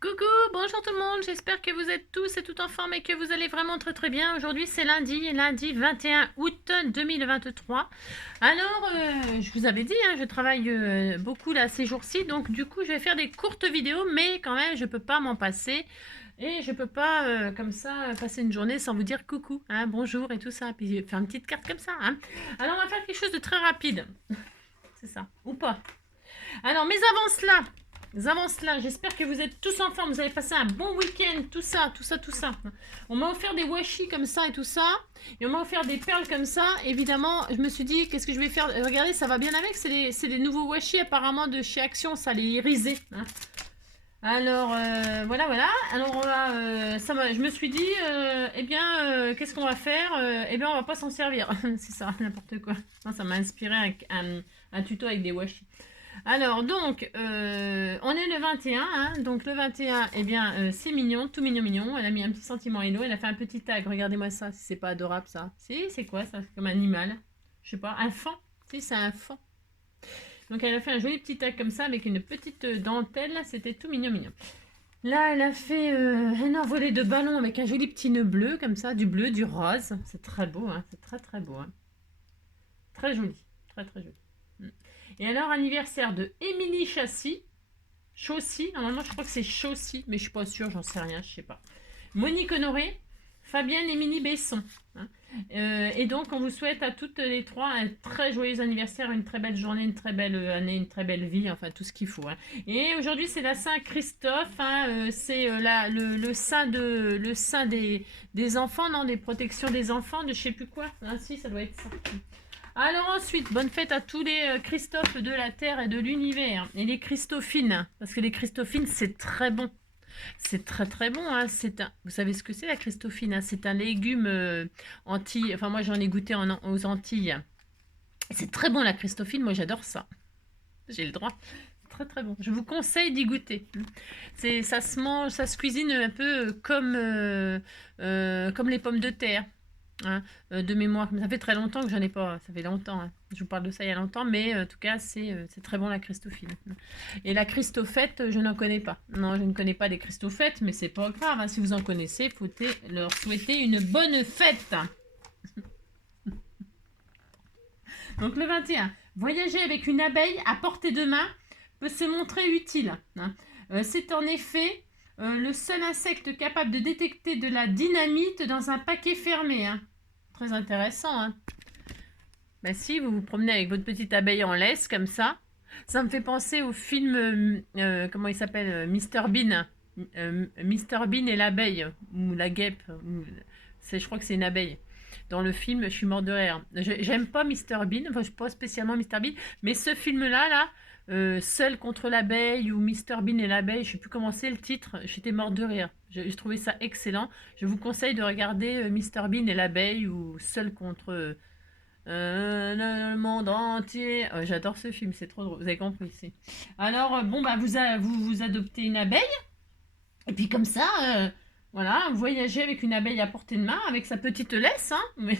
Coucou, bonjour tout le monde, j'espère que vous êtes tous et toutes en forme et que vous allez vraiment très bien. Aujourd'hui c'est lundi 21 août 2023. Alors, je vous avais dit, hein, je travaille beaucoup là ces jours-ci, donc du coup je vais faire des courtes vidéos, mais quand même je peux pas m'en passer. Et je peux pas comme ça passer une journée sans vous dire coucou, hein, bonjour et tout ça, puis faire une petite carte comme ça. Hein. Alors on va faire quelque chose de très rapide, c'est ça, ou pas. Alors, mais avant cela, j'espère que vous êtes tous en forme, vous avez passé un bon week-end, tout ça. On m'a offert des washi comme ça et tout ça, et on m'a offert des perles comme ça. Évidemment, je me suis dit, qu'est-ce que je vais faire? Regardez, ça va bien avec, c'est des nouveaux washi apparemment de chez Action, ça, les irisés. Hein. Alors, voilà. Alors, je me suis dit, qu'est-ce qu'on va faire? On va pas s'en servir. C'est ça, n'importe quoi. Ça m'a inspiré un tuto avec des washi. Alors, donc, on est le 21, hein, donc le 21, c'est mignon, tout mignon. Elle a mis un petit sentiment hello, elle a fait un petit tag, regardez-moi ça, si c'est pas adorable ça. Si, c'est quoi ça? C'est comme un animal. Je sais pas, un fan. Si, c'est un fan. Donc, elle a fait un joli petit tag comme ça, avec une petite dentelle, c'était tout mignon. Là, elle a fait un envolé de ballon avec un joli petit nœud bleu, comme ça, du bleu, du rose. C'est très beau, hein, c'est très beau. Hein. Très joli, très joli. Et alors, anniversaire de Émilie Chaussy, normalement je crois que c'est Chaussy, mais je suis pas sûre, j'en sais rien, je sais pas. Monique Honoré, Fabienne et Émilie Besson. Hein. Et donc, on vous souhaite à toutes les trois un très joyeux anniversaire, une très belle journée, une très belle année, une très belle vie, enfin tout ce qu'il faut. Hein. Et aujourd'hui, c'est la Saint-Christophe, hein, c'est le saint des enfants, non, des protections des enfants, de je sais plus quoi. Ah si, ça doit être ça. Alors ensuite, bonne fête à tous les Christophe de la Terre et de l'univers. Et les Christophines, parce que les Christophines, c'est très bon. C'est très bon. Hein. Vous savez ce que c'est la Christophine? Hein. C'est un légume anti... Enfin, moi, j'en ai goûté aux Antilles. C'est très bon la Christophine, moi j'adore ça. J'ai le droit. Très bon. Je vous conseille d'y goûter. Ça se mange, ça se cuisine un peu comme les pommes de terre. Hein, de mémoire. Ça fait très longtemps que j'en ai pas. Ça fait longtemps. Hein. Je vous parle de ça il y a longtemps, mais en tout cas, c'est très bon la Christophine. Et la Christophète, je n'en connais pas. Non, je ne connais pas des Christophètes, mais c'est pas grave. Hein. Si vous en connaissez, il faut leur souhaiter une bonne fête. Donc le 21. Voyager avec une abeille à portée de main peut se montrer utile. Hein. C'est en effet le seul insecte capable de détecter de la dynamite dans un paquet fermé. Hein. Très intéressant. Hein. Ben si, vous vous promenez avec votre petite abeille en laisse, comme ça. Ça me fait penser au film, comment il s'appelle, Mr Bean. Mr Bean et l'abeille, ou la guêpe. Je crois que c'est une abeille. Dans le film, je suis mort de rire. J'aime pas Mr Bean, enfin je suis pas spécialement Mr Bean, mais ce film-là, Seul contre l'abeille ou Mr Bean et l'abeille, je sais plus comment c'est le titre, j'étais morte de rire. J'ai trouvé ça excellent. Je vous conseille de regarder Mr Bean et l'abeille ou Seul contre le monde entier. J'adore ce film, c'est trop drôle. Vous avez compris ici. Alors, vous adoptez une abeille. Et puis comme ça, voilà, vous voyagez avec une abeille à portée de main, avec sa petite laisse. Hein, mais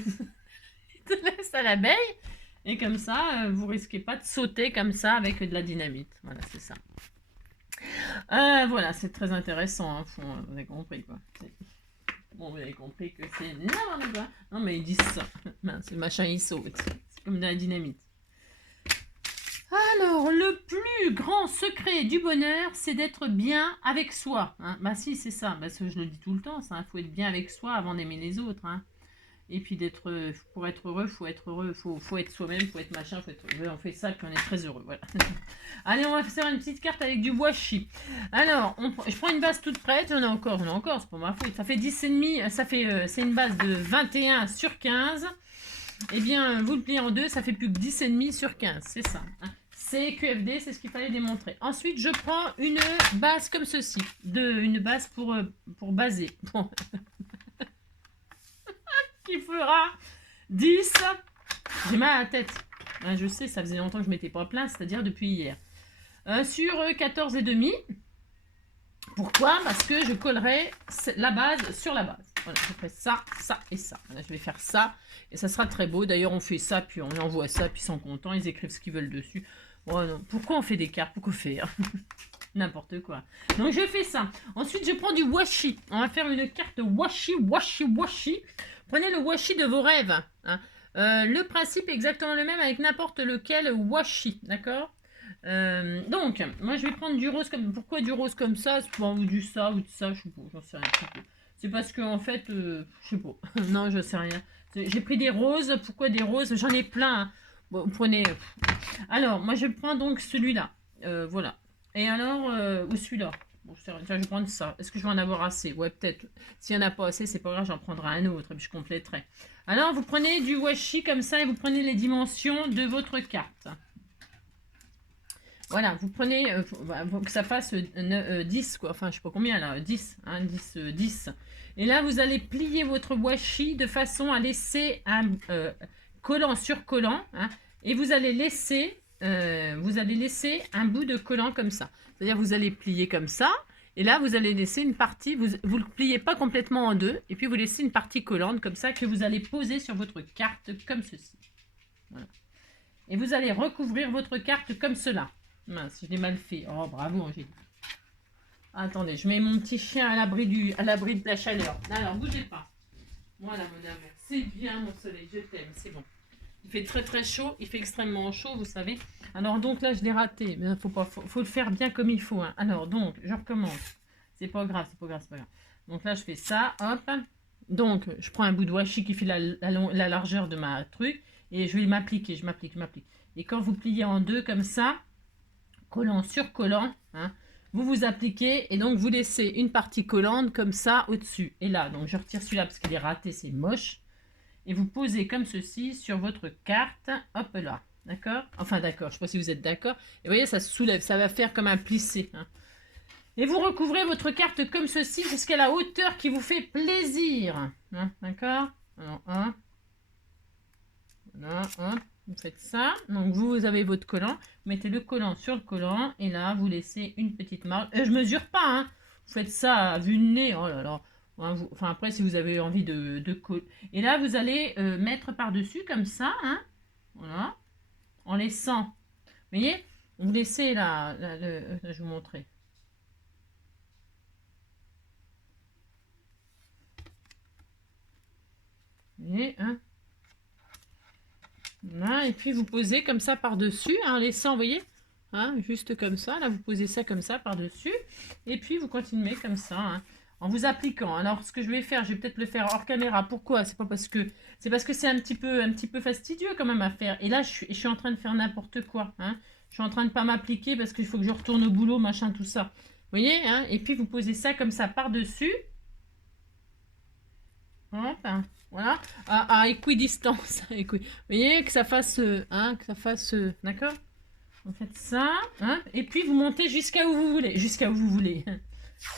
petite laisse à l'abeille. Et comme ça, vous risquez pas de sauter comme ça avec de la dynamite. Voilà, c'est ça. Voilà, c'est très intéressant. Hein, vous avez compris quoi. Bon, vous avez compris que c'est n'importe quoi. Non, mais ils disent ça. Ce machin, il saute. C'est comme de la dynamite. Alors, le plus grand secret du bonheur, c'est d'être bien avec soi. Hein. Bah si, c'est ça. Bah, je le dis tout le temps. Il faut être bien avec soi avant d'aimer les autres. Hein. Et puis pour être heureux, faut être soi-même, faut être machin, faut être heureux. On fait ça, puis on est très heureux. Voilà. Allez, on va faire une petite carte avec du washi. Alors, je prends une base toute prête. J'en ai encore, c'est pas ma faute. Ça fait 10,5, c'est une base de 21 sur 15. Eh bien, vous le pliez en deux, ça fait plus que 10,5 sur 15. C'est ça. Hein. C'est QFD, c'est ce qu'il fallait démontrer. Ensuite, je prends une base comme ceci. Une base pour baser. Bon. Qui fera 10. J'ai mal à la tête. Je sais, ça faisait longtemps que je ne m'étais pas plaint, c'est-à-dire depuis hier. Sur 14,5. Pourquoi? Parce que je collerai la base sur la base. Voilà, je ferai ça, ça et ça. Voilà, je vais faire ça et ça sera très beau. D'ailleurs, on fait ça, puis on envoie ça, puis ils sont contents, ils écrivent ce qu'ils veulent dessus. Oh, non. Pourquoi on fait des cartes? Pourquoi faire? N'importe quoi. Donc je fais ça. Ensuite, je prends du washi. On va faire une carte washi, washi, washi. Prenez le washi de vos rêves. Hein. Le principe est exactement le même avec n'importe lequel washi. D'accord. Donc, moi je vais prendre du rose comme. Pourquoi du rose comme ça? Ou du ça, ou de ça, je sais pas, j'en sais rien. C'est parce que en fait, je sais pas. Non, je sais rien. J'ai pris des roses. Pourquoi des roses? J'en ai plein. Hein. Bon, vous prenez. Alors, moi je prends donc celui-là. Voilà. Et alors, ou celui-là. Bon, je vais prendre ça. Est-ce que je vais en avoir assez? Ouais, peut-être. S'il n'y en a pas assez, c'est pas grave, j'en prendrai un autre et puis je compléterai. Alors, vous prenez du washi comme ça et vous prenez les dimensions de votre carte. Voilà, vous prenez, faut que ça fasse 10, quoi. Enfin, je sais pas combien là, 10, hein, 10, 10. Et là, vous allez plier votre washi de façon à laisser un collant sur collant. Hein, et vous allez laisser un bout de collant comme ça. C'est-à-dire, vous allez plier comme ça. Et là, vous allez laisser une partie, vous ne le pliez pas complètement en deux. Et puis, vous laissez une partie collante comme ça que vous allez poser sur votre carte comme ceci. Voilà. Et vous allez recouvrir votre carte comme cela. Mince, je l'ai mal fait. Oh, bravo, Angélique. Attendez, je mets mon petit chien à l'abri de la chaleur. Alors, bougez pas. Voilà, madame. C'est bien, mon soleil. Je t'aime. C'est bon. Il fait très, très chaud. Il fait extrêmement chaud, vous savez. Alors, donc là, je l'ai raté. Mais faut le faire bien comme il faut. Hein. Alors, donc, je recommence. C'est pas grave, c'est pas grave, c'est pas grave. Donc là, je fais ça. Hop. Donc, je prends un bout de washi qui fait la largeur de ma truc. Et je vais m'appliquer. Je m'applique. Et quand vous pliez en deux comme ça, collant sur collant, hein, vous vous appliquez et donc vous laissez une partie collante comme ça au-dessus. Et là, donc je retire celui-là parce qu'il est raté, c'est moche. Et vous posez comme ceci sur votre carte, hop là, d'accord? Enfin d'accord, je ne sais pas si vous êtes d'accord. Et vous voyez, ça se soulève, ça va faire comme un plissé. Hein. Et vous recouvrez votre carte comme ceci jusqu'à la hauteur qui vous fait plaisir. Hein, d'accord? Alors, un. Voilà, un. Vous faites ça, donc vous avez votre collant, vous mettez le collant sur le collant, et là, vous laissez une petite marge. Je mesure pas, hein. Vous faites ça à vue de nez, oh là là. Enfin, après, si vous avez envie de coller. Et là, vous allez mettre par-dessus, comme ça, hein. Voilà. En laissant, vous voyez, vous laissez là, je vais vous montrer. Vous voyez, hein. Voilà, et puis vous posez comme ça par-dessus, hein, laissant, vous voyez, hein, juste comme ça. Là, vous posez ça comme ça par-dessus. Et puis, vous continuez comme ça, hein, en vous appliquant. Alors, ce que je vais faire, je vais peut-être le faire hors caméra. Pourquoi? C'est pas parce que c'est un petit peu fastidieux quand même à faire. Et là, je suis en train de faire n'importe quoi. Hein. Je suis en train de pas m'appliquer parce qu'il faut que je retourne au boulot, machin, tout ça. Vous voyez, hein, et puis, vous posez ça comme ça par-dessus. Hop, hein. Voilà, à équidistance. Vous voyez, que ça fasse, d'accord? Vous faites ça, hein, et puis vous montez jusqu'à où vous voulez,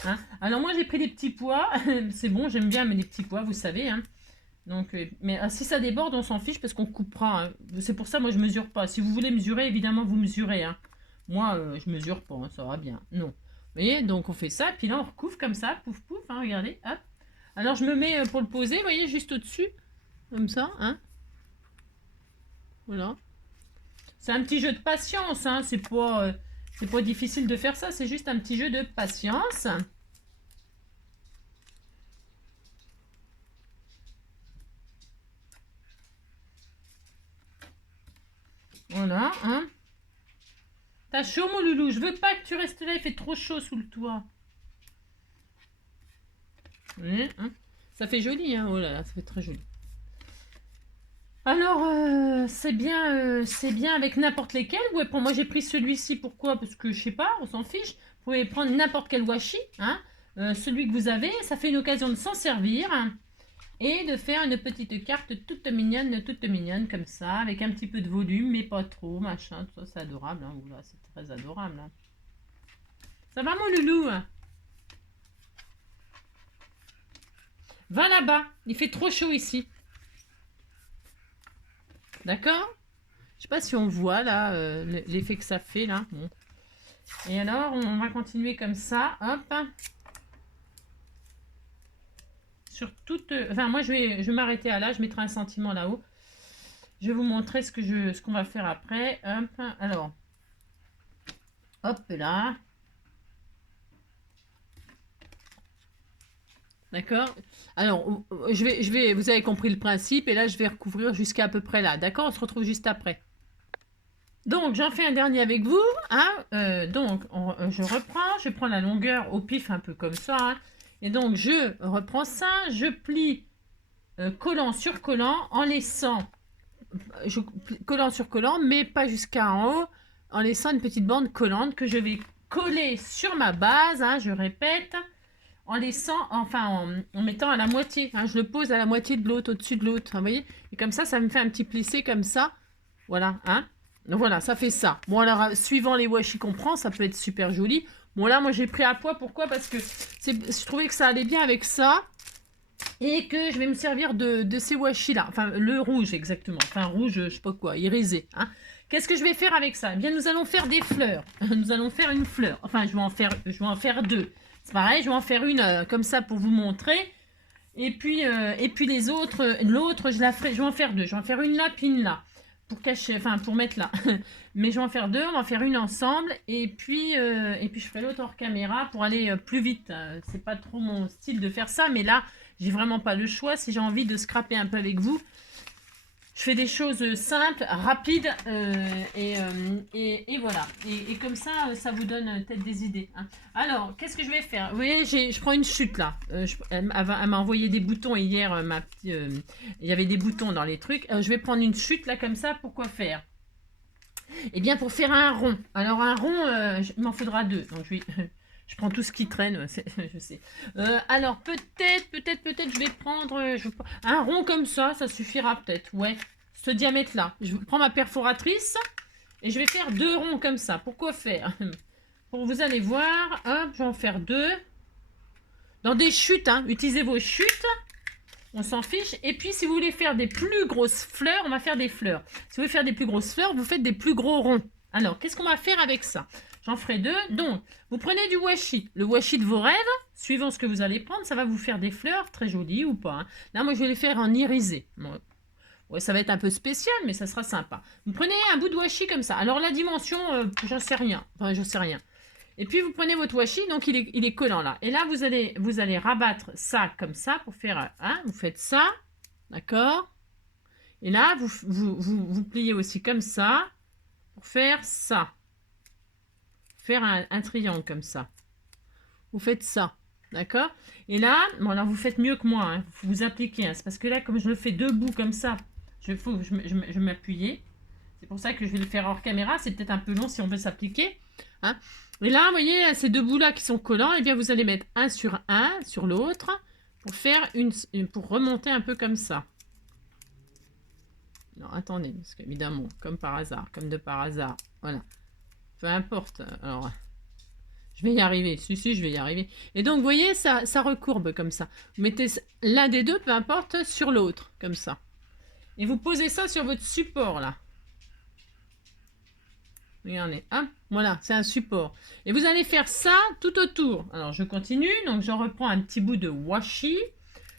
Hein. Alors moi j'ai pris des petits pois, c'est bon, j'aime bien mais les petits pois, vous savez, hein. Donc, mais si ça déborde, on s'en fiche parce qu'on coupera. Hein. C'est pour ça, moi je mesure pas. Si vous voulez mesurer, évidemment vous mesurez. Hein. Moi, je mesure pas, hein, ça va bien. Non. Vous voyez, donc on fait ça, puis là on recouvre comme ça, pouf pouf, hein, regardez, hop. Alors je me mets pour le poser, vous voyez, juste au-dessus, comme ça, hein. Voilà. C'est un petit jeu de patience, hein. C'est pas difficile de faire ça, c'est juste un petit jeu de patience. Voilà, hein. T'as chaud, mon loulou, je veux pas que tu restes là, il fait trop chaud sous le toit. Vous voyez, hein. Ça fait joli, hein. Oh là là, ça fait très joli. Alors, c'est bien avec n'importe lesquels. Ouais, pour moi, j'ai pris celui-ci. Pourquoi? Parce que, je sais pas, on s'en fiche. Vous pouvez prendre n'importe quel washi. Hein, celui que vous avez. Ça fait une occasion de s'en servir. Hein, et de faire une petite carte toute mignonne, comme ça. Avec un petit peu de volume, mais pas trop, machin. Tout ça, c'est adorable. Hein, oula, c'est très adorable. Hein. Ça va, mon loulou? Va là-bas. Il fait trop chaud ici. D'accord? Je sais pas si on voit là l'effet que ça fait là. Bon. Et alors, on va continuer comme ça. Hop. Sur toute. Enfin, moi, je vais m'arrêter à là. Je mettrai un sentiment là-haut. Je vais vous montrer ce qu'on va faire après. Hop. Alors. Hop là. D'accord? Alors, vous avez compris le principe, et là, je vais recouvrir jusqu'à peu près là. D'accord? On se retrouve juste après. Donc, j'en fais un dernier avec vous. Hein, je reprends, je prends la longueur au pif, un peu comme ça. Hein, et donc, je reprends ça, je plie collant sur collant en laissant, collant sur collant, mais pas jusqu'à en haut, en laissant une petite bande collante que je vais coller sur ma base, hein, je répète, en laissant, en mettant à la moitié. Hein, je le pose à la moitié de l'autre, au-dessus de l'autre. Vous voyez? Et comme ça me fait un petit plissé comme ça. Voilà, hein. Donc voilà, ça fait ça. Bon, alors, suivant les washi qu'on prend, ça peut être super joli. Bon, là, moi, j'ai pris à poids. Pourquoi? Parce que je trouvais que ça allait bien avec ça. Et que je vais me servir de ces washi-là. Enfin, le rouge, exactement. Enfin, rouge, je sais pas quoi, irisé. Hein. Qu'est-ce que je vais faire avec ça? Eh bien, nous allons faire des fleurs. Nous allons faire une fleur. Enfin, je vais en faire deux. C'est pareil, je vais en faire une comme ça pour vous montrer. Et puis les autres, l'autre, je vais en faire deux. Je vais en faire une là, puis une là. Pour cacher, enfin, pour mettre là. Mais je vais en faire deux, on va en faire une ensemble. Et puis je ferai l'autre hors caméra pour aller plus vite. C'est pas trop mon style de faire ça, mais là, j'ai vraiment pas le choix. Si j'ai envie de scraper un peu avec vous, je fais des choses simples, rapides, et voilà. Et comme ça, ça vous donne peut-être des idées. Hein. Alors, qu'est-ce que je vais faire? Vous voyez, je prends une chute là. Elle m'a envoyé des boutons hier. Il y avait des boutons dans les trucs. Je vais prendre une chute là comme ça. Pourquoi faire? Eh bien, pour faire un rond. Alors, un rond, il m'en faudra deux. Donc, je prends tout ce qui traîne, je sais. Alors, peut-être, je vais prendre un rond comme ça suffira peut-être, ouais. Ce diamètre-là. Je prends ma perforatrice et je vais faire deux ronds comme ça. Pourquoi faire? Bon, vous allez voir, hop, je vais en faire deux. Dans des chutes, hein. Utilisez vos chutes. On s'en fiche. Et puis, si vous voulez faire des plus grosses fleurs, on va faire des fleurs. Si vous voulez faire des plus grosses fleurs, vous faites des plus gros ronds. Alors, qu'est-ce qu'on va faire avec ça? J'en ferai deux. Donc, vous prenez du washi. Le washi de vos rêves, suivant ce que vous allez prendre, ça va vous faire des fleurs très jolies ou pas. Hein. Là, moi, je vais les faire en irisé. Bon, ouais, ça va être un peu spécial, mais ça sera sympa. Vous prenez un bout de washi comme ça. Alors, la dimension, j'en sais rien. Enfin, j'en sais rien. Et puis, vous prenez votre washi, donc il est collant là. Et là, vous allez rabattre ça comme ça pour faire... Hein, vous faites ça, d'accord? Et là, vous pliez aussi comme ça pour faire ça. Faire un triangle comme ça. Vous faites ça, d'accord? Et là, bon, alors vous faites mieux que moi, hein, vous appliquez. Hein, c'est parce que là, comme je le fais debout comme ça, je vais m'appuyer. C'est pour ça que je vais le faire hors caméra. C'est peut-être un peu long si on veut s'appliquer. Hein. Et là, vous voyez, ces deux bouts-là qui sont collants, et eh bien vous allez mettre un sur l'autre pour faire pour remonter un peu comme ça. Non, attendez, parce qu'évidemment, comme par hasard, comme de par hasard, voilà. Peu importe. Alors, je vais y arriver. Si, je vais y arriver. Et donc, vous voyez, ça recourbe comme ça. Vous mettez l'un des deux, peu importe, sur l'autre, comme ça. Et vous posez ça sur votre support, là. Regardez, hop, voilà, c'est un support. Et vous allez faire ça tout autour. Alors, je continue. Donc, j'en reprends un petit bout de washi.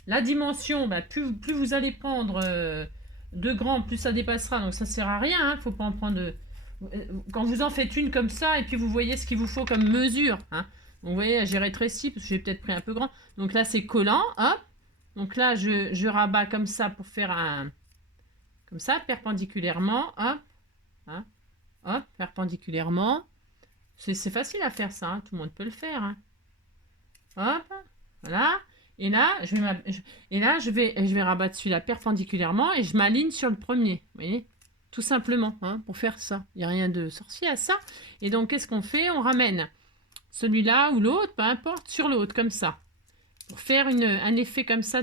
La dimension, bah, plus vous allez prendre de grand, plus ça dépassera. Donc, ça ne sert à rien. Il ne faut pas en prendre... Quand vous en faites une comme ça, et puis vous voyez ce qu'il vous faut comme mesure. Hein. Vous voyez, j'ai rétréci, parce que j'ai peut-être pris un peu grand. Donc là, c'est collant. Hop. Donc là, je rabats comme ça pour faire un... Comme ça, perpendiculairement. Hop. Hein. Hop, perpendiculairement. C'est facile à faire ça, hein. Tout le monde peut le faire. Hein. Hop, voilà. Et là, je vais rabattre celui-là perpendiculairement et je m'aligne sur le premier. Vous voyez? Tout simplement, hein, pour faire ça. Il n'y a rien de sorcier à ça. Et donc, qu'est-ce qu'on fait? On ramène celui-là ou l'autre, peu importe, sur l'autre, comme ça. Pour faire un effet comme ça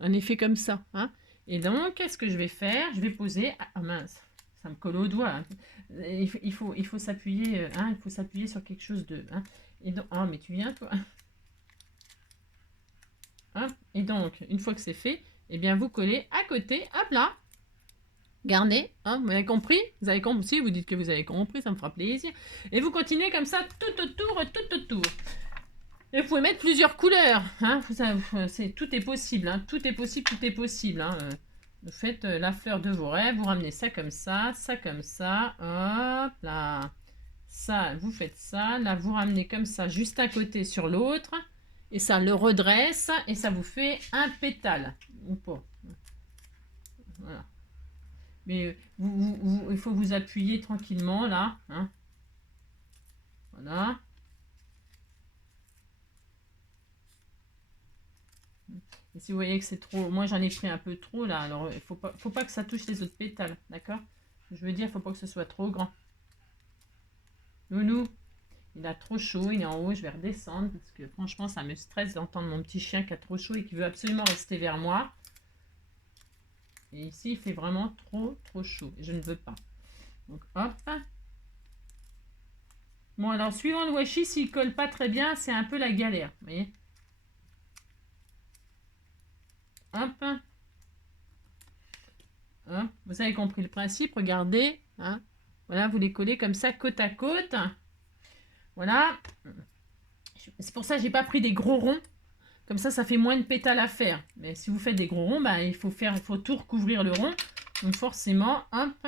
Un effet comme ça. Hein. Et donc, qu'est-ce que je vais faire? Je vais poser... Ah mince, ça me colle au doigt. Hein. Il faut s'appuyer il faut s'appuyer sur quelque chose de... Hein. Et donc, ah, mais tu viens, toi. Hein. Et donc, une fois que c'est fait, eh bien, vous collez à côté, hop là. Gardez, hein, vous avez compris? Vous avez compris? Si vous dites que vous avez compris, ça me fera plaisir. Et vous continuez comme ça, tout autour. Et vous pouvez mettre plusieurs couleurs. Hein, tout est possible. Hein, tout est possible. Hein. Vous faites la fleur de vos rêves, vous ramenez ça comme ça, hop là. Ça, vous faites ça. Là, vous ramenez comme ça, juste à côté sur l'autre. Et ça le redresse et ça vous fait un pétale. Ou pas. Voilà. Mais il faut vous appuyer tranquillement là. Hein. Voilà. Et si vous voyez que c'est trop, moi j'en ai pris un peu trop là, alors il faut pas que ça touche les autres pétales, d'accord? Je veux dire, il faut pas que ce soit trop grand. Nounou, il a trop chaud, il est en haut, je vais redescendre parce que franchement ça me stresse d'entendre mon petit chien qui a trop chaud et qui veut absolument rester vers moi. Et ici il fait vraiment trop chaud et je ne veux pas. Donc hop. Bon alors suivant le washi, s'il colle pas très bien, c'est un peu la galère, vous voyez? Hop. Hein, vous avez compris le principe, regardez. Hein, voilà, vous les collez comme ça, côte à côte. Voilà. C'est pour ça que j'ai pas pris des gros ronds. Comme ça fait moins de pétales à faire. Mais si vous faites des gros ronds, bah, il faut tout recouvrir le rond. Donc forcément, hop.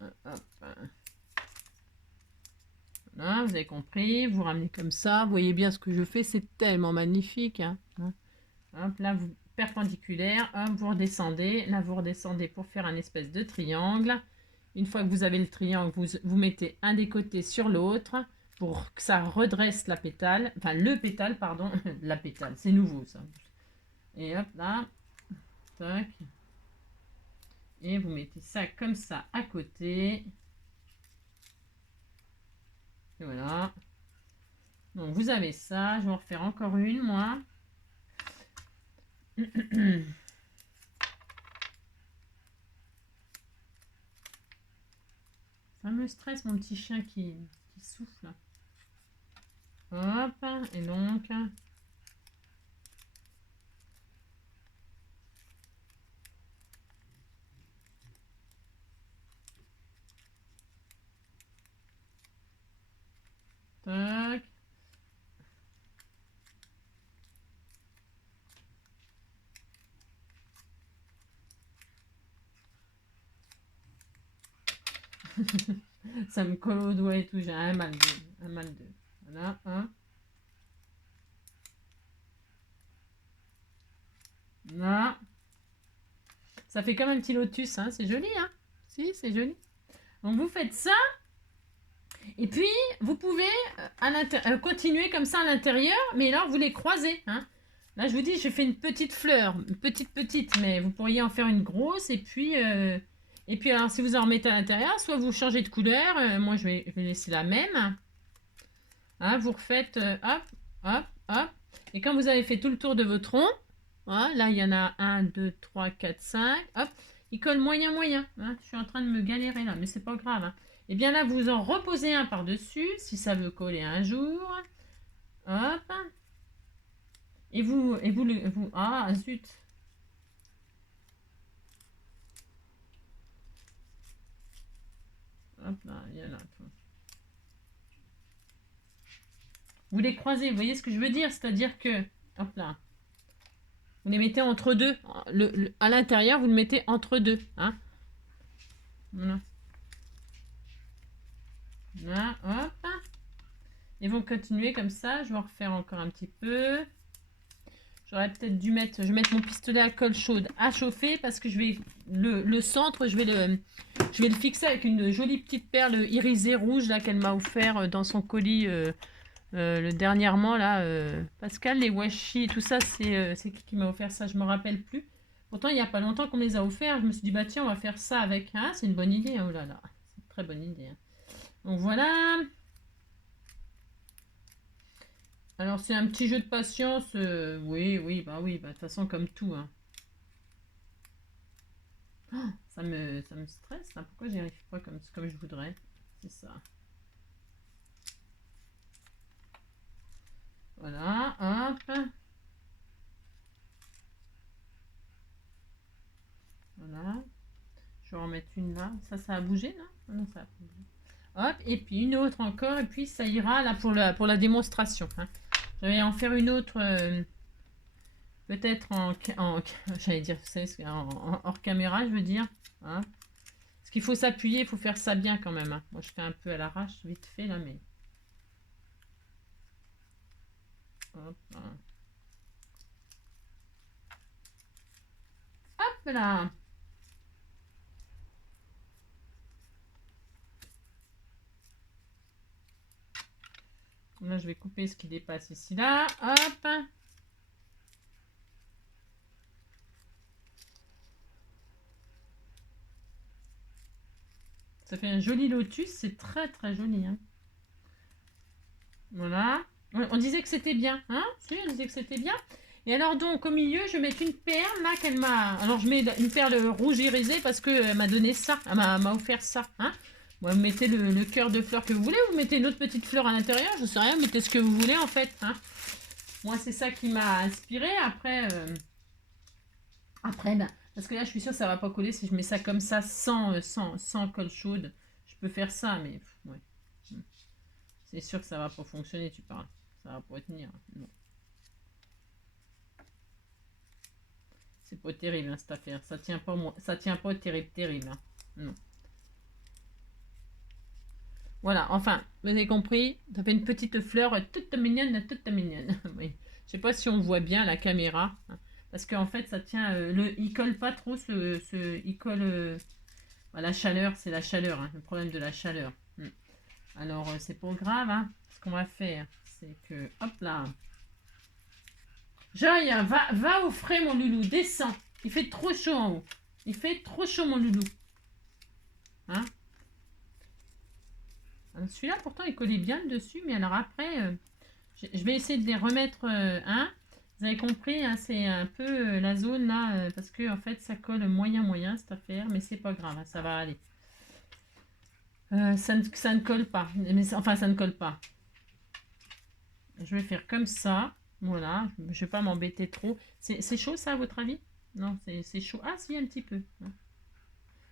Hop. Voilà, vous avez compris. Vous ramenez comme ça. Vous voyez bien ce que je fais. C'est tellement magnifique. Hein. Hop, là, vous perpendiculaire. Hop, vous redescendez. Là, vous redescendez pour faire un espèce de triangle. Une fois que vous avez le triangle, vous mettez un des côtés sur l'autre pour que ça redresse la pétale. Enfin, le pétale, pardon. La pétale, c'est nouveau, ça. Et hop, là. Tac. Et vous mettez ça comme ça à côté. Et voilà. Donc, vous avez ça. Je vais en refaire encore une, moi. Ça me stresse, mon petit chien qui souffle. Hop, et donc... Tac. Ça me colle au doigt et tout, j'ai un mal de. Un mal de. Voilà, hein. Là. Ça fait comme un petit lotus, hein. C'est joli, hein. Si, c'est joli. Donc vous faites ça. Et puis, vous pouvez continuer comme ça à l'intérieur, mais là, vous les croisez, hein. Là, je vous dis, j'ai fait une petite fleur, une petite, mais vous pourriez en faire une grosse, et puis alors, si vous en remettez à l'intérieur, soit vous changez de couleur, moi, je vais laisser la même. Hein, vous refaites, hop, hop, hop, et quand vous avez fait tout le tour de votre rond, hein, là, il y en a 1, 2, 3, 4, 5, hop, il colle moyen, hein. Je suis en train de me galérer là, mais c'est pas grave, hein. Et bien là, vous en reposez un par-dessus, si ça veut coller un jour. Hop. Et vous, ah, zut. Hop là, il y en a. Vous les croisez, vous voyez ce que je veux dire? C'est-à-dire que, hop là, vous les mettez entre deux. À l'intérieur, vous le mettez entre deux. Hein, voilà. Là, hop. Et vous continuez comme ça. Je vais en refaire encore un petit peu. J'aurais peut-être dû mettre... Je vais mettre mon pistolet à colle chaude à chauffer parce que je vais... Le centre, je vais le fixer avec une jolie petite perle irisée rouge là qu'elle m'a offert dans son colis le dernièrement là. Pascal, les washi, tout ça, c'est qui m'a offert ça? Je me rappelle plus. Pourtant, il n'y a pas longtemps qu'on me les a offerts. Je me suis dit, bah tiens, on va faire ça avec. Hein, c'est une bonne idée. Oh là là, c'est une très bonne idée. Hein. Donc voilà. Alors c'est un petit jeu de patience, oui, bah de toute façon comme tout. Hein. Oh, ça me stresse, hein. Pourquoi j'y arrive pas comme je voudrais? C'est ça. Voilà, hop. Voilà. Je vais en mettre une là. Ça a bougé là? Non, ça a bougé. Hop, et puis une autre encore, et puis ça ira là pour la démonstration. Hein. Je vais en faire une autre, peut-être j'allais dire, hors caméra, je veux dire. Hein. Parce qu'il faut s'appuyer, il faut faire ça bien quand même. Hein. Moi, je fais un peu à l'arrache, vite fait là, mais... Hop là. Hop là. Là, je vais couper ce qui dépasse ici, là. Hop. Ça fait un joli lotus. C'est très, très joli. Hein. Voilà. On disait que c'était bien. Hein? Si, on disait que c'était bien. Et alors, donc, au milieu, je vais mettre une perle, là, qu'elle m'a... Alors, je mets une perle rouge irisée parce qu'elle m'a donné ça. Elle m'a offert ça. Hein? Bon, vous mettez le cœur de fleur que vous voulez. Vous mettez une autre petite fleur à l'intérieur. Je sais rien. Mettez ce que vous voulez, en fait. Hein? Moi, c'est ça qui m'a inspiré. Après, ben, parce que là, je suis sûre que ça va pas coller si je mets ça comme ça, sans colle chaude. Je peux faire ça, mais... ouais. C'est sûr que ça va pas fonctionner, tu parles. Ça va pas tenir. Non. C'est pas terrible, hein, cette affaire. Ça tient pas, moi. Ça tient pas terrible. Hein. Non. Voilà, enfin, vous avez compris. Ça fait une petite fleur toute mignonne, toute mignonne. Oui. Je sais pas si on voit bien la caméra. Hein, parce qu'en fait, ça tient... il colle pas trop, il colle... la chaleur, c'est la chaleur. Hein, le problème de la chaleur. Alors, c'est pas grave. Hein, ce qu'on va faire, c'est que... Hop là. Joy, va au frais, mon loulou. Descends. Il fait trop chaud en haut. Il fait trop chaud, mon loulou. Hein? Celui-là, pourtant, il collait bien dessus. Mais alors après, je vais essayer de les remettre. Hein? Vous avez compris, hein, c'est un peu la zone là. Parce que, en fait, ça colle moyen, cette affaire. Mais c'est pas grave, hein, ça va aller. Ça ne colle pas. Mais, enfin, ça ne colle pas. Je vais faire comme ça. Voilà, je ne vais pas m'embêter trop. C'est chaud ça à votre avis? Non, c'est chaud. Ah si, un petit peu.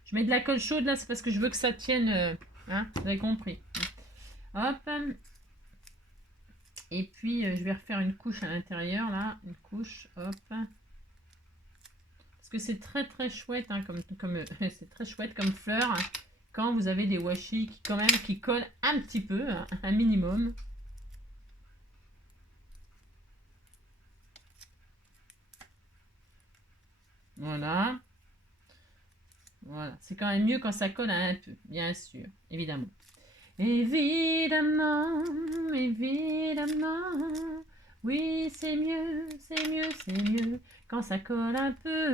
Je mets de la colle chaude là, c'est parce que je veux que ça tienne. Hein, vous avez compris. Hop. Et puis je vais refaire une couche à l'intérieur là. Une couche, hop. Parce que c'est très très chouette, hein, c'est très chouette comme fleur. Hein, quand vous avez des washi qui collent un petit peu, hein, un minimum. Voilà. Voilà. C'est quand même mieux quand ça colle un peu, bien sûr, évidemment. Évidemment, oui, c'est mieux, quand ça colle un peu,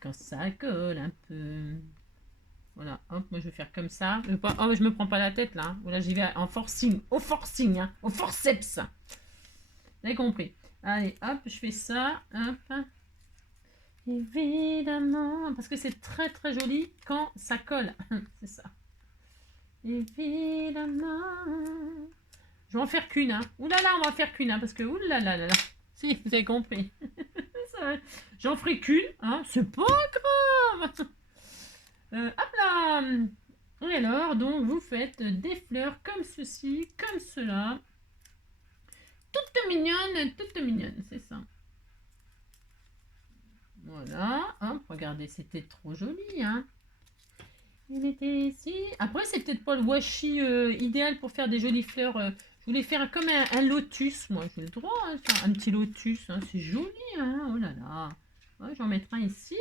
quand ça colle un peu. Voilà, hop, moi je vais faire comme ça. Je me prends pas la tête là. Voilà, j'y vais en forcing, au forcing, hein, au forceps. Vous avez compris. Allez, hop, je fais ça, hop. Évidemment, parce que c'est très très joli quand ça colle. C'est ça. Évidemment. Je vais en faire qu'une. Hein. Ouh là là, on va en faire qu'une. Hein, parce que ouh là là là là. Si, vous avez compris. J'en ferai qu'une. Hein, c'est pas grave. Hop là. Et alors, donc, vous faites des fleurs comme ceci, comme cela. Toutes mignonnes, c'est ça. Voilà, hop, regardez, c'était trop joli, hein. Il était ici. Après, c'est peut-être pas le washi idéal pour faire des jolies fleurs. Je voulais faire comme un lotus, moi. J'ai le droit, hein, faire un petit lotus. Hein. C'est joli, hein. Oh là là. Ouais, j'en mettrai un ici.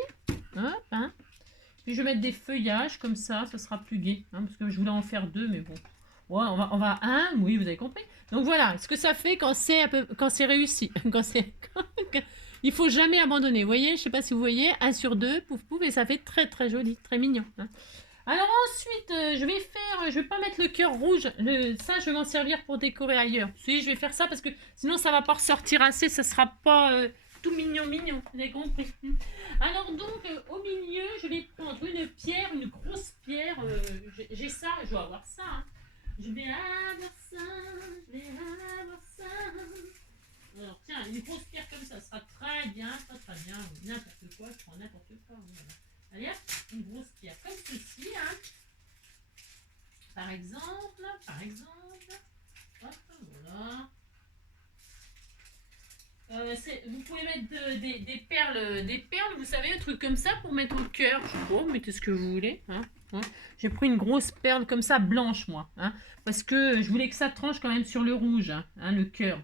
Hop, hein. Puis je vais mettre des feuillages comme ça sera plus gai. Hein, parce que je voulais en faire deux, mais bon. Ouais, on va un, oui, vous avez compris. Donc voilà, ce que ça fait quand c'est réussi. Il faut jamais abandonner. Vous voyez, je sais pas si vous voyez, 1 sur 2, pouf pouf, et ça fait très très joli, très mignon. Hein. Alors ensuite, je vais pas mettre le cœur rouge. Ça, je vais m'en servir pour décorer ailleurs. Si, je vais faire ça parce que sinon ça va pas ressortir assez, ça sera pas tout mignon. Vous avez compris. Alors donc, au milieu, je vais prendre une pierre, une grosse pierre. J'ai ça, je dois avoir ça. Hein. Je vais avoir ça. Alors tiens, une grosse pierre comme ça sera très bien, très bien. N'importe quoi, je prends n'importe quoi. Voilà. Allez hop, une grosse pierre comme ceci, hein. Par exemple, hop, voilà. Vous pouvez mettre des perles, vous savez, un truc comme ça pour mettre au cœur. Je sais pas, mettez ce que vous voulez, hein. Ouais. J'ai pris une grosse perle comme ça, blanche, moi, hein, parce que je voulais que ça tranche quand même sur le rouge, hein, le cœur.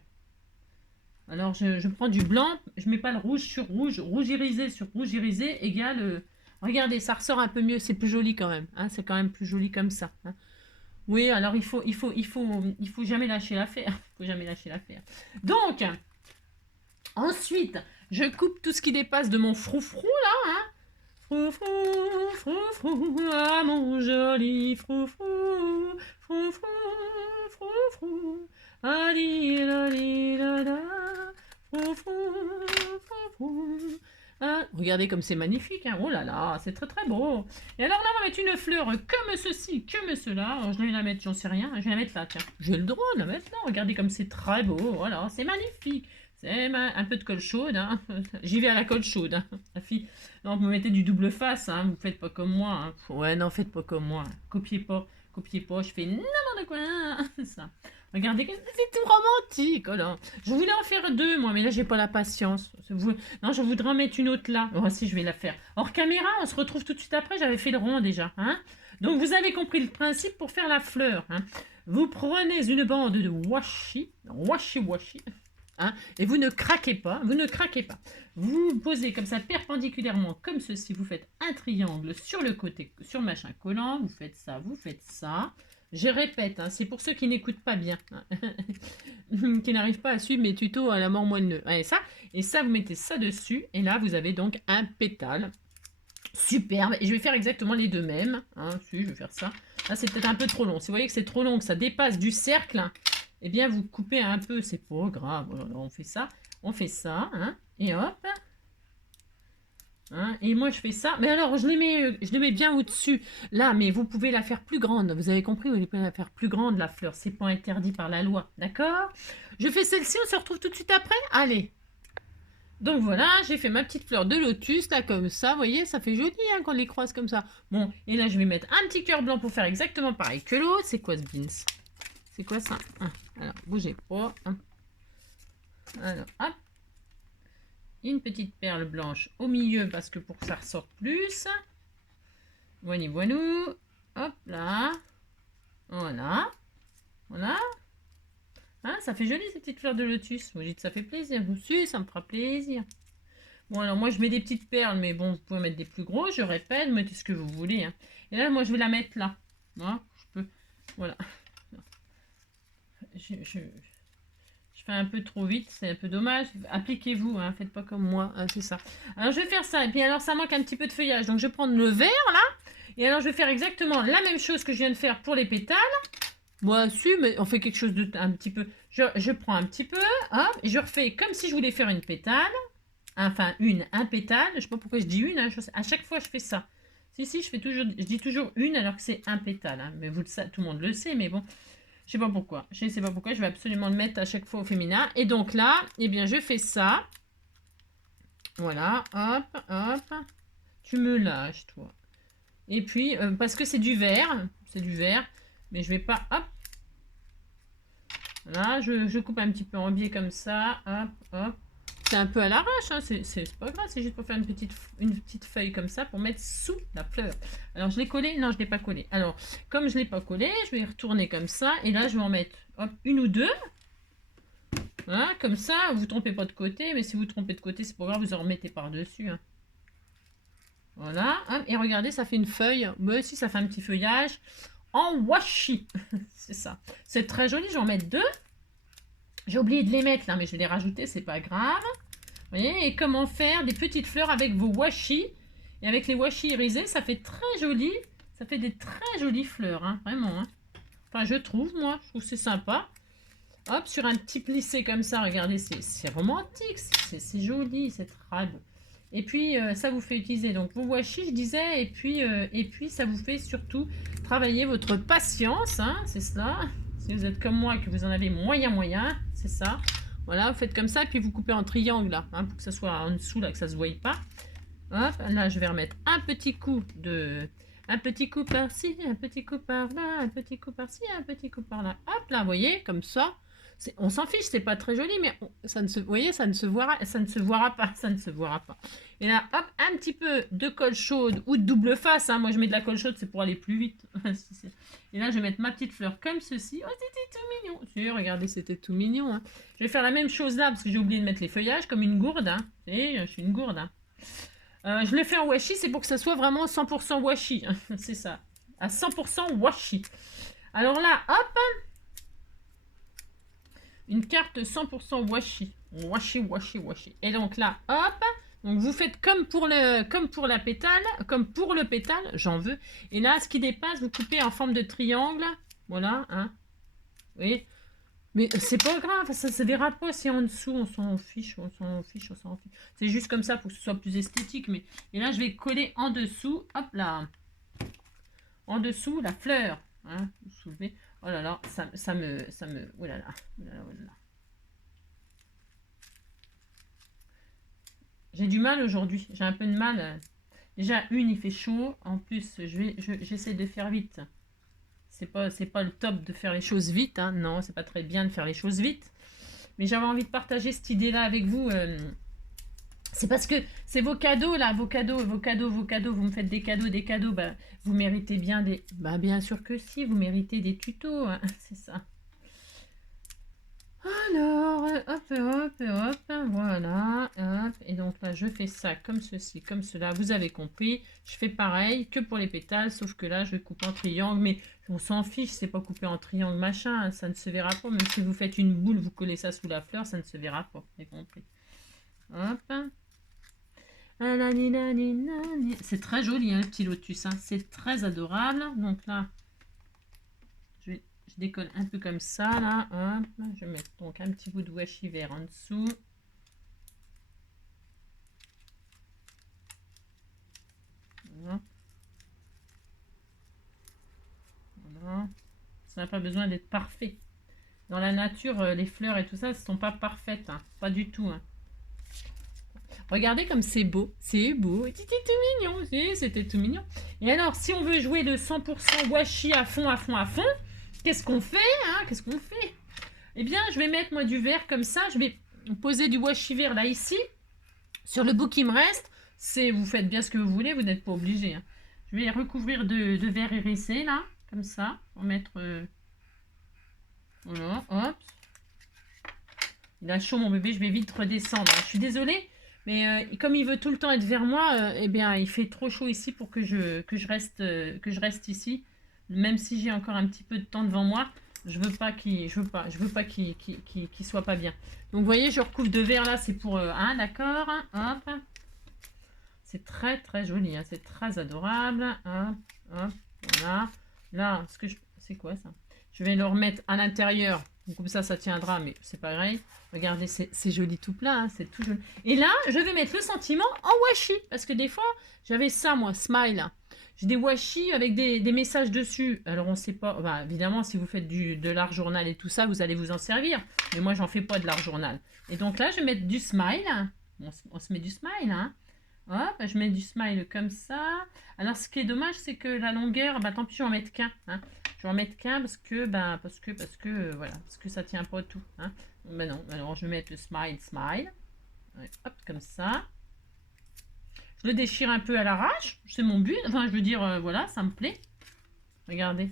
Alors, je prends du blanc, je mets pas le rouge sur rouge, rouge irisé sur rouge irisé égale... regardez, ça ressort un peu mieux, c'est plus joli quand même. Hein, c'est quand même plus joli comme ça. Hein. Oui, alors il faut jamais lâcher l'affaire. Il faut jamais lâcher l'affaire. Donc, ensuite, je coupe tout ce qui dépasse de mon froufrou là. Hein. Froufrou, froufrou, ah mon joli froufrou, froufrou, froufrou, ali la li la la, froufrou, froufrou. Ah, regardez comme c'est magnifique, hein. Oh là là, c'est très très beau. Et alors là, on va mettre une fleur comme ceci, comme cela. Alors, je vais la mettre, j'en sais rien, je vais la mettre là, tiens. J'ai le droit de la mettre là, regardez comme c'est très beau, voilà, c'est magnifique. C'est un peu de colle chaude, hein. J'y vais à la colle chaude, hein. La fille, non, vous mettez du double face, hein. Vous faites pas comme moi, hein. Ouais, non, faites pas comme moi. Copiez pas, je fais n'importe quoi, hein. Ça. Regardez, c'est tout romantique, oh là. Je voulais en faire deux, moi, mais là, j'ai pas la patience. Non, je voudrais en mettre une autre là. Oh, si, je vais la faire. Hors caméra, on se retrouve tout de suite après. J'avais fait le rond déjà, hein. Donc, vous avez compris le principe pour faire la fleur, hein. Vous prenez une bande de washi, hein, et vous ne craquez pas, Vous posez comme ça perpendiculairement, comme ceci. Vous faites un triangle sur le côté, sur machin collant. Vous faites ça. Je répète, hein, c'est pour ceux qui n'écoutent pas bien, hein, qui n'arrivent pas à suivre mes tutos à la mort moelle. Et ça, vous mettez ça dessus, et là, vous avez donc un pétale. Superbe, et je vais faire exactement les deux mêmes. Hein, si, je vais faire ça. Là, c'est peut-être un peu trop long. Si vous voyez que c'est trop long, que ça dépasse du cercle, eh bien, vous coupez un peu. C'est pas grave. Voilà, on fait ça, hein, et hop. Hein, et moi je fais ça, mais alors je les mets bien au-dessus là, mais vous pouvez la faire plus grande, vous avez compris, vous pouvez la faire plus grande la fleur, c'est pas interdit par la loi, d'accord? Je fais celle-ci, on se retrouve tout de suite après, allez. Donc voilà, j'ai fait ma petite fleur de lotus là comme ça, vous voyez, ça fait joli hein, quand on les croise comme ça. Bon, et là je vais mettre un petit cœur blanc pour faire exactement pareil que l'autre. C'est quoi ce beans? C'est quoi ça? Alors, bougez pas. Alors, hop. Une petite perle blanche au milieu parce que pour que ça ressorte plus. Voilà. Hop là. Voilà. Hein, ça fait joli ces petites fleurs de lotus. Vous dites ça fait plaisir. Vous aussi, ça me fera plaisir. Bon alors moi je mets des petites perles, mais bon vous pouvez mettre des plus gros. Je répète, mettez ce que vous voulez. Hein. Et là moi je vais la mettre là. Hein, je peux. Voilà. Je fais un peu trop vite, c'est un peu dommage. Appliquez-vous, hein, faites pas comme moi, hein, c'est ça. Alors je vais faire ça, et puis alors ça manque un petit peu de feuillage. Donc je vais prendre le vert là, et alors je vais faire exactement la même chose que je viens de faire pour les pétales. Moi, si, mais on fait quelque chose de un petit peu. Je prends un petit peu, hop, et je refais comme si je voulais faire une pétale. Enfin, un pétale. Je sais pas pourquoi je dis une, hein, à chaque fois je fais ça. Si, je dis toujours une alors que c'est un pétale. Hein, mais vous le savez, tout le monde le sait, mais bon. Je sais pas pourquoi, je vais absolument le mettre à chaque fois au féminin. Et donc là, eh bien, je fais ça. Voilà, hop. Tu me lâches, toi. Et puis, parce que c'est du vert, mais je vais pas, hop. Voilà, je coupe un petit peu en biais comme ça, hop. C'est un peu à l'arrache, hein, c'est pas grave, c'est juste pour faire une petite feuille comme ça pour mettre sous la fleur. Alors je l'ai collé, non je l'ai pas collé. Alors comme je l'ai pas collé, je vais y retourner comme ça et là je vais en mettre hop, une ou deux. Voilà, comme ça, vous trompez pas de côté, mais si vous trompez de côté, c'est pas grave, vous en remettez par-dessus. Hein. Voilà, hop, et regardez, ça fait une feuille, mais aussi ça fait un petit feuillage en washi. C'est ça. C'est très joli, je vais en mettre deux. J'ai oublié de les mettre là, mais je vais les rajouter, c'est pas grave. Vous voyez, et comment faire des petites fleurs avec vos washi. Et avec les washi irisés, ça fait très joli. Ça fait des très jolies fleurs, hein, vraiment. Hein. Enfin, je trouve que c'est sympa. Hop, sur un petit plissé comme ça, regardez, c'est romantique, c'est joli, c'est très beau. Et puis, ça vous fait utiliser donc vos washi, je disais, et puis ça vous fait surtout travailler votre patience, hein, c'est cela. Si vous êtes comme moi et que vous en avez moyen, c'est ça. Voilà, vous faites comme ça, et puis vous coupez en triangle, là, hein, pour que ça soit en dessous, là, que ça ne se voie pas. Hop, là, je vais remettre un petit coup par-ci, un petit coup par-là, un petit coup par-ci, un petit coup par-là. Hop, là, vous voyez, comme ça. On s'en fiche, c'est pas très joli, mais ça ne se, vous voyez, ça ne se verra pas, ça ne se verra pas. Et là, hop, un petit peu de colle chaude ou de double face. Hein. Moi, je mets de la colle chaude, c'est pour aller plus vite. Et là, je vais mettre ma petite fleur comme ceci. Oh, c'était tout mignon. Si, regardez, c'était tout mignon. Hein. Je vais faire la même chose là, parce que j'ai oublié de mettre les feuillages, comme une gourde. Hein. Et je suis une gourde. Hein. Je le fais en washi, c'est pour que ça soit vraiment 100% washi. C'est ça. À 100% washi. Alors là, hop, une carte 100% washi. Washi, washi, washi. Et donc là, hop, donc vous faites comme pour la pétale, comme pour le pétale, j'en veux. Et là, ce qui dépasse, vous coupez en forme de triangle. Voilà, hein. Vous voyez? Mais c'est pas grave, ça se verra pas si en dessous, on s'en fiche, on s'en fiche, on s'en fiche. C'est juste comme ça pour que ce soit plus esthétique. Mais... Et là, je vais coller en dessous, hop là. En dessous, la fleur. Hein, vous soulevez. Oh là là, ça me... Oh là là, oh là là, oh là là. J'ai du mal aujourd'hui, j'ai un peu de mal. Déjà, il fait chaud. En plus, j'essaie de faire vite. C'est pas le top de faire les choses vite. Hein. Non, c'est pas très bien de faire les choses vite. Mais j'avais envie de partager cette idée-là avec vous. C'est parce que c'est vos cadeaux, là. Vos cadeaux. Vous me faites des cadeaux. Bah, vous méritez bien des... Bah, bien sûr que si, vous méritez des tutos. Hein. C'est ça. Alors, hop, voilà, hop, et donc là, je fais ça comme ceci, comme cela, vous avez compris, je fais pareil que pour les pétales, sauf que là, je coupe en triangle, mais on s'en fiche, c'est pas coupé en triangle, machin, ça ne se verra pas, même si vous faites une boule, vous collez ça sous la fleur, ça ne se verra pas, vous avez compris. Hop. C'est très joli, hein, le petit lotus, hein. C'est très adorable, donc là, je décolle un peu comme ça, là, hop, je vais mettre donc un petit bout de washi vert en dessous. Voilà. Voilà. Ça n'a pas besoin d'être parfait. Dans la nature, les fleurs et tout ça, ne sont pas parfaites, hein. Pas du tout. Hein. Regardez comme c'est beau, c'était tout mignon, c'était tout mignon. Et alors, si on veut jouer de 100% washi à fond, qu'est-ce qu'on fait, hein? Qu'est-ce qu'on fait? Eh bien, je vais mettre moi du vert comme ça, je vais poser du washi vert là, ici, sur le bout qui me reste. Vous faites bien ce que vous voulez, vous n'êtes pas obligé. Hein. Je vais recouvrir de vert hérissé là, comme ça, pour mettre... Voilà, hop. Il a chaud mon bébé, je vais vite redescendre. Je suis désolée, mais comme il veut tout le temps être vers moi, eh bien il fait trop chaud ici pour que je reste ici. Même si j'ai encore un petit peu de temps devant moi, je veux pas qu'il soit pas bien. Donc vous voyez, je recouvre de vert là, c'est pour d'accord, hop. C'est très très joli, hein, c'est très adorable. Hop, hop, voilà. Là, c'est quoi ça? Je vais le remettre à l'intérieur. Comme ça tiendra, mais c'est pas grave. Regardez, c'est joli tout plein, hein, c'est tout joli. Et là, je vais mettre le sentiment en washi. Parce que des fois, j'avais ça, moi, smile. J'ai des washi avec des messages dessus. Alors, on sait pas... Bah, évidemment, si vous faites de l'art journal et tout ça, vous allez vous en servir. Mais moi, j'en fais pas de l'art journal. Et donc là, je vais mettre du smile. On se met du smile, hein. Hop, je mets du smile comme ça. Alors, ce qui est dommage, c'est que la longueur, bah tant pis, je vais en mettre qu'un. Hein. Je vais en mettre qu'un parce que, voilà, parce que ça tient pas tout. Hein. Ben non, alors je vais mettre le smile. Ouais, hop, comme ça. Je le déchire un peu à l'arrache, c'est mon but. Enfin, je veux dire, voilà, ça me plaît. Regardez.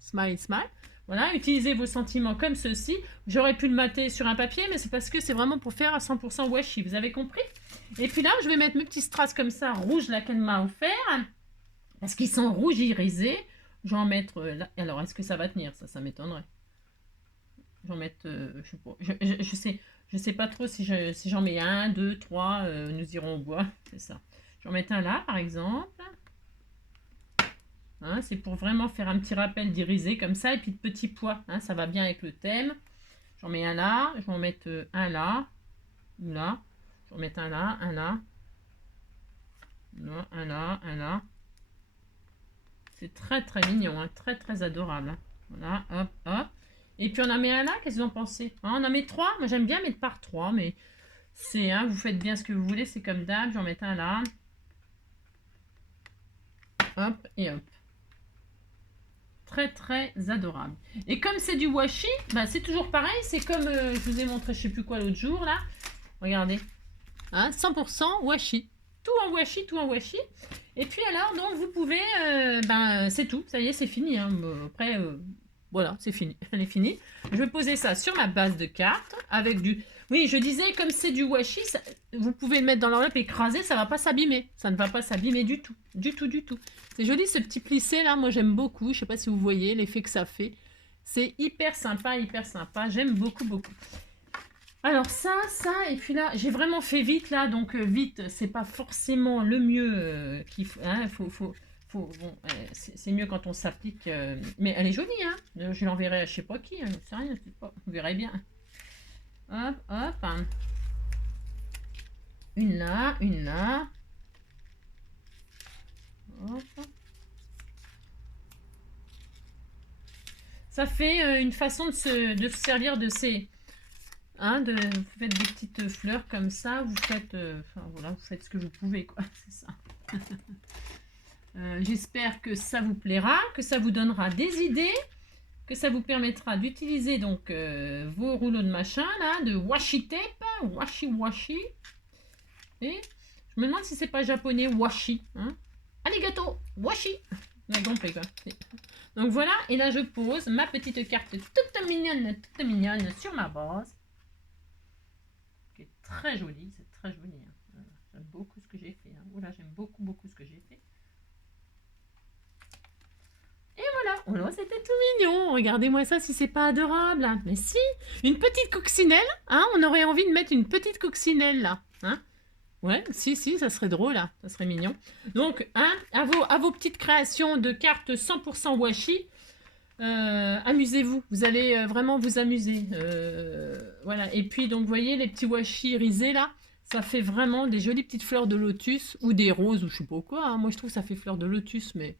Smile. Voilà, utilisez vos sentiments comme ceci. J'aurais pu le mater sur un papier, mais c'est parce que c'est vraiment pour faire à 100% washi. Vous avez compris? Et puis là, je vais mettre mes petits strass comme ça, rouges, là, qu'elle m'a offert. Parce qu'ils sont rouges irisés. Je vais en mettre là. Alors, est-ce que ça va tenir? Ça m'étonnerait. Je vais en mettre, je sais pas trop si j'en mets 1, 2, 3, nous irons au bois. C'est ça. Je vais en mettre un là, par exemple. Hein, c'est pour vraiment faire un petit rappel d'irisé comme ça, et puis de petits pois. Hein, ça va bien avec le thème. J'en mets un là, je vais en mettre un là, ou là. Je vais en mettre un là, un là. Là, un là. C'est très très mignon, hein, très très adorable. Hein. Voilà, hop. Et puis on en met un là, qu'est-ce que vous en pensez? Hein, on en met 3, moi j'aime bien mettre par 3, mais c'est, hein, vous faites bien ce que vous voulez, c'est comme d'hab. Je vais en mettre un là. Hop et hop. très très adorable. Et comme c'est du washi, bah, c'est toujours pareil, c'est comme je vous ai montré je sais plus quoi l'autre jour là. Regardez, hein, 100% washi. Tout en washi, tout en washi. Et puis alors, donc vous pouvez, c'est tout, ça y est, c'est fini. Hein. Après, voilà, c'est fini, elle est finie. Je vais poser ça sur ma base de cartes avec du... Oui, je disais, comme c'est du washi, ça, vous pouvez le mettre dans l'enveloppe et écraser, ça va pas s'abîmer. Ça ne va pas s'abîmer du tout, du tout, du tout. C'est joli ce petit plissé là, moi j'aime beaucoup. Je sais pas si vous voyez l'effet que ça fait. C'est hyper sympa, j'aime beaucoup, beaucoup. Alors ça, et puis là, j'ai vraiment fait vite là, donc vite, c'est pas forcément le mieux qu'il faut, hein, bon, c'est mieux quand on s'applique, mais elle est jolie, hein, je l'enverrai à je sais pas qui, hein, je sais rien, je sais pas, vous verrez bien. Hop, hop, hein. Une là, hop. Ça fait une façon de se servir de ces... Hein, vous faites des petites fleurs comme ça, vous faites, voilà, vous faites ce que vous pouvez, quoi, c'est ça. J'espère que ça vous plaira, que ça vous donnera des idées, que ça vous permettra d'utiliser donc vos rouleaux de machin, là, de washi tape, washi. Et je me demande si c'est pas japonais, washi. Hein. Arigato, washi. Donc voilà, et là je pose ma petite carte toute mignonne sur ma base. Très joli, c'est très joli. Hein. J'aime beaucoup ce que j'ai fait. Hein. Voilà, j'aime beaucoup ce que j'ai fait. Et voilà, oh là, c'était tout mignon. Regardez-moi ça si c'est pas adorable. Hein. Mais si, une petite coccinelle. Hein, on aurait envie de mettre une petite coccinelle là. Hein. Ouais, si, ça serait drôle, là. Ça serait mignon. Donc, hein, à vos petites créations de cartes 100% washi. Amusez-vous, vous allez vraiment vous amuser. Voilà, et puis donc vous voyez les petits washi irisés là, ça fait vraiment des jolies petites fleurs de lotus ou des roses ou je sais pas quoi. Hein. Moi je trouve que ça fait fleur de lotus, mais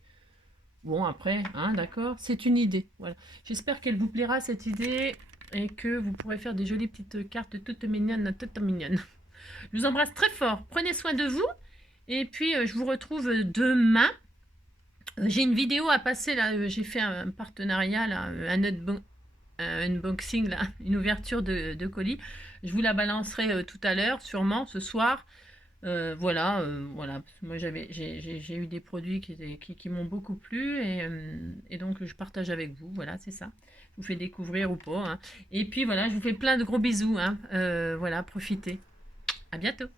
bon après, hein, d'accord, c'est une idée. Voilà, j'espère qu'elle vous plaira cette idée et que vous pourrez faire des jolies petites cartes toutes mignonnes, Je vous embrasse très fort, prenez soin de vous et puis je vous retrouve demain. J'ai une vidéo à passer là, j'ai fait un partenariat là, un unboxing là, une ouverture de colis. Je vous la balancerai tout à l'heure, sûrement ce soir. Voilà. Moi j'ai eu des produits qui m'ont beaucoup plu et donc je partage avec vous. Voilà, c'est ça. Je vous fais découvrir ou pas. Hein. Et puis voilà, je vous fais plein de gros bisous. Hein. Voilà, profitez. À bientôt.